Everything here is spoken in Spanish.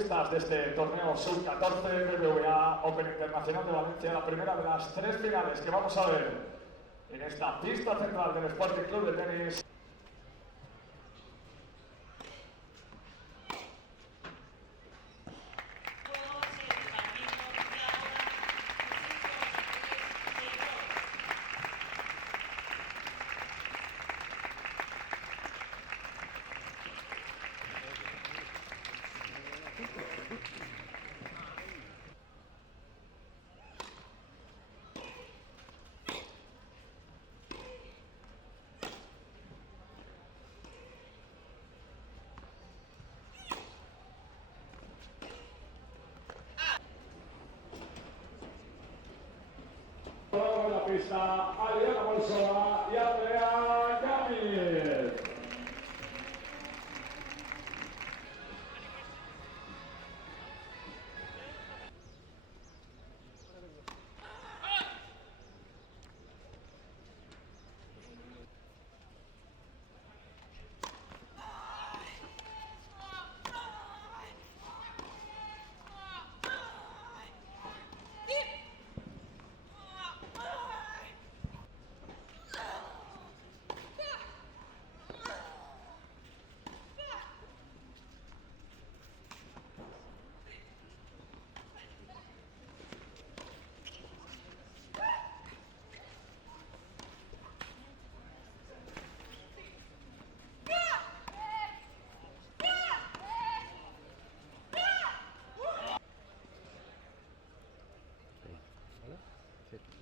De este torneo Sub-14 BBVA Open Internacional de Valencia, la primera de las 3 finales que vamos a ver en esta pista central del Sporting Club de Tenis. En la pista, Adriana Bolsola y Andrea Camil. Sí.